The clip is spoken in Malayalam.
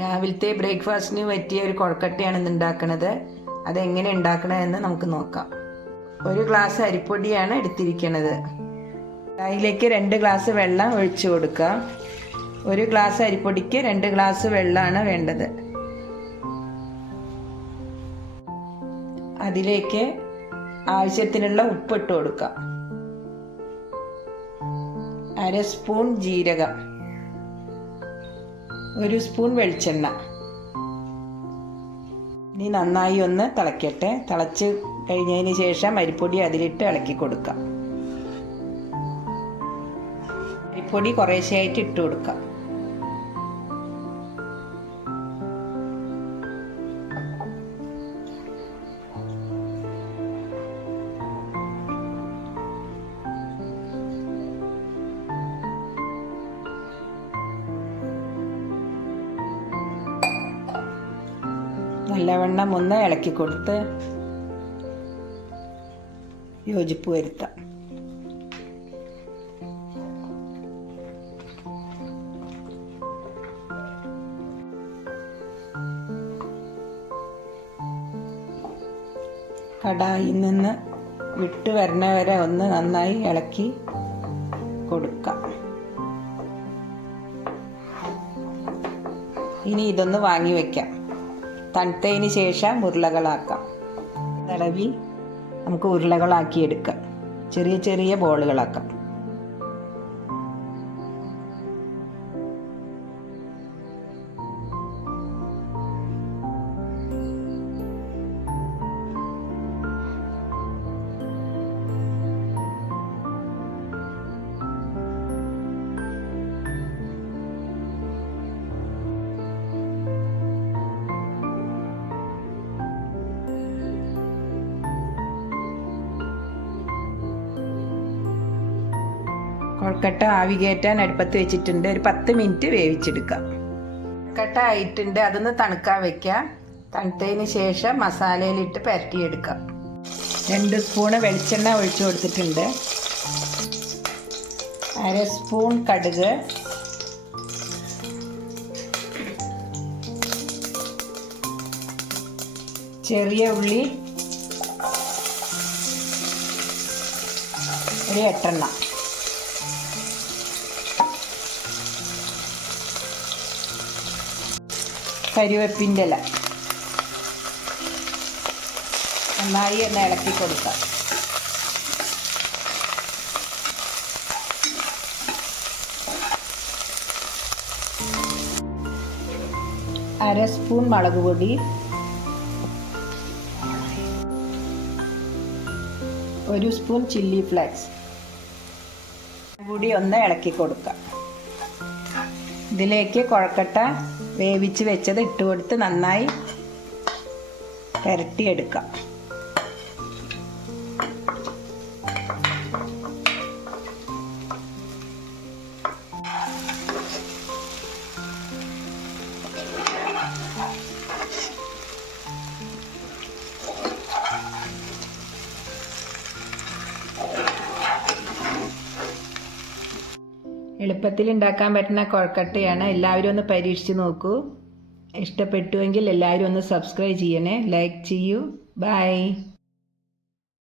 രാവിലത്തെ ബ്രേക്ക്ഫാസ്റ്റിന് പറ്റിയ ഒരു കൊഴക്കട്ടയാണ് ഇന്ന് ഉണ്ടാക്കുന്നത്. അതെങ്ങനെ ഉണ്ടാക്കണമെന്ന് നമുക്ക് നോക്കാം. ഒരു ഗ്ലാസ് അരിപ്പൊടിയാണ് എടുത്തിരിക്കുന്നത്. അതിലേക്ക് 2 ഗ്ലാസ് വെള്ളം ഒഴിച്ചു കൊടുക്കുക. ഒരു ഗ്ലാസ് അരിപ്പൊടിക്ക് 2 ഗ്ലാസ് വെള്ളമാണ് വേണ്ടത്. അതിലേക്ക് ആവശ്യത്തിനുള്ള ഉപ്പിട്ട് കൊടുക്കുക. 1/2 സ്പൂൺ ജീരകം, 1 സ്പൂൺ വെളിച്ചെണ്ണ. ഇനി നന്നായി ഒന്ന് തിളയ്ക്കട്ടെ. തിളച്ച് കഴിഞ്ഞതിന് ശേഷം അരിപ്പൊടി അതിലിട്ട് ഇളക്കി കൊടുക്കാം. അരിപ്പൊടി കുറേശ്ശെയായിട്ട് ഇട്ട് കൊടുക്കാം. നല്ലവണ്ണം ഒന്ന് ഇളക്കി കൊടുത്ത് യോജിപ്പ് വരുത്താം. കടായിൽ നിന്ന് വിട്ട് വരണ വരെ ഒന്ന് നന്നായി ഇളക്കി കൊടുക്കാം. ഇനി ഇതൊന്ന് വാങ്ങി വയ്ക്കാം. തണുത്തതിന് ശേഷം ഉരുളകളാക്കാം. തടവി നമുക്ക് ഉരുളകളാക്കിയെടുക്കാം. ചെറിയ ചെറിയ ബോളുകളാക്കാം. കൊഴക്കട്ട ആവി കയറ്റാൻ അടുപ്പത്ത് വെച്ചിട്ടുണ്ട്. ഒരു 10 മിനിറ്റ് വേവിച്ചെടുക്കാം. കൊഴക്കട്ട ആയിട്ടുണ്ട്. അതൊന്ന് തണുക്കാൻ വെക്കാം. തണുത്തതിന് ശേഷം മസാലയിലിട്ട് പരട്ടിയെടുക്കാം. 2 സ്പൂണ് വെളിച്ചെണ്ണ ഒഴിച്ചു കൊടുത്തിട്ടുണ്ട്. 1/2 സ്പൂൺ കടുക്, ചെറിയ ഉള്ളി, ഒരു 8 എണ്ണ, കരിവേപ്പിൻ്റെ ഇല. നന്നായി ഒന്ന് ഇളക്കി കൊടുക്കാം. അര സ്പൂൺ മുളക് പൊടി, 1 സ്പൂൺ ചില്ലി ഫ്ലേക്സ് കൂടി ഒന്ന് ഇളക്കി കൊടുക്കാം. ഇതിലേക്ക് കൊഴക്കട്ട വേവിച്ച് വെച്ചത് ഇട്ട് കൊടുത്ത് നന്നായി പുരട്ടിയെടുക്കാം. എളുപ്പത്തിൽ ഉണ്ടാക്കാൻ പറ്റുന്ന കൊഴക്കട്ടയാണ്. എല്ലാവരും ഒന്ന് പരീക്ഷിച്ച് നോക്കൂ. ഇഷ്ടപ്പെട്ടുവെങ്കിൽ എല്ലാവരും ഒന്ന് സബ്സ്ക്രൈബ് ചെയ്യണേ, ലൈക്ക് ചെയ്യൂ. ബൈ.